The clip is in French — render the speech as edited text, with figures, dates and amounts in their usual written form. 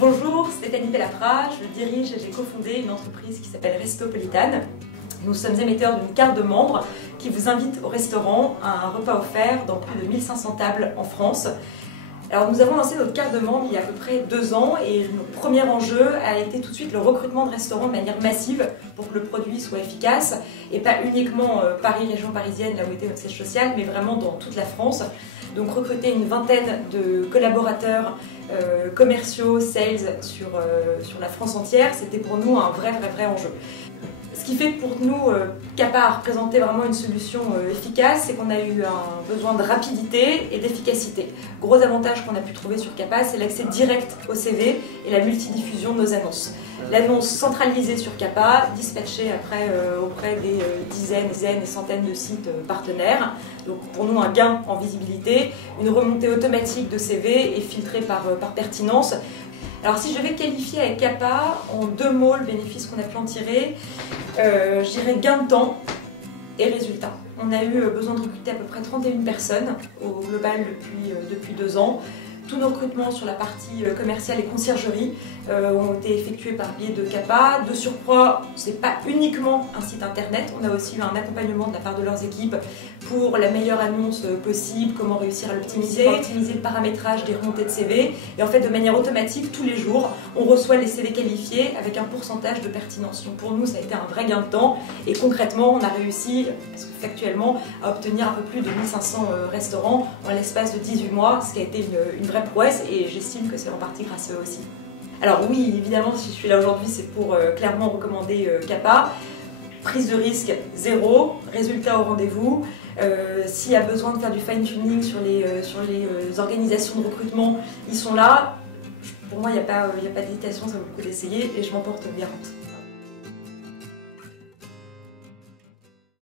Bonjour, Stéphanie Bellafra, je dirige et j'ai cofondé une entreprise qui s'appelle Restopolitane. Nous sommes émetteurs d'une carte de membre qui vous invite au restaurant à un repas offert dans plus de 1500 tables en France. Alors nous avons lancé notre carte de membre il y a à peu près 2 ans et notre premier enjeu a été tout de suite le recrutement de restaurants de manière massive pour que le produit soit efficace et pas uniquement Paris, région parisienne, là où était notre siège social, mais vraiment dans toute la France. Donc recruter une vingtaine de collaborateurs commerciaux, sales sur la France entière, c'était pour nous un vrai enjeu. Ce qui fait que pour nous, Kappa a représenté vraiment une solution efficace, c'est qu'on a eu un besoin de rapidité et d'efficacité. Gros avantage qu'on a pu trouver sur Kappa, c'est l'accès direct au CV et la multidiffusion de nos annonces. L'annonce centralisée sur Kappa, dispatchée après auprès des dizaines et centaines de sites partenaires. Donc pour nous, un gain en visibilité, une remontée automatique de CV et filtrée par pertinence. Alors si je devais qualifier avec Kappa en 2 mots le bénéfice qu'on a pu en tirer, je dirais gain de temps et résultat. On a eu besoin de recruter à peu près 31 personnes au global depuis 2 ans. Tous nos recrutements sur la partie commerciale et conciergerie ont été effectués par biais de Kappa. De surcroît, ce n'est pas uniquement un site internet, on a aussi eu un accompagnement de la part de leurs équipes pour la meilleure annonce possible, comment réussir à l'optimiser, optimiser le paramétrage des remontées de CV. Et en fait, de manière automatique, tous les jours, on reçoit les CV qualifiés avec un pourcentage de pertinence. Donc pour nous, ça a été un vrai gain de temps. Et concrètement, on a réussi, parce que factuellement, à obtenir un peu plus de 1500 restaurants en l'espace de 18 mois, ce qui a été une vraie prouesse et j'estime que c'est en partie grâce à eux aussi. Alors oui, évidemment, si je suis là aujourd'hui, c'est pour clairement recommander Kappa. Prise de risque 0, résultat au rendez-vous. S'il y a besoin de faire du fine-tuning sur les organisations de recrutement, ils sont là. Pour moi, il n'y a pas d'hésitation, ça vaut le coup d'essayer et je m'en porte garante.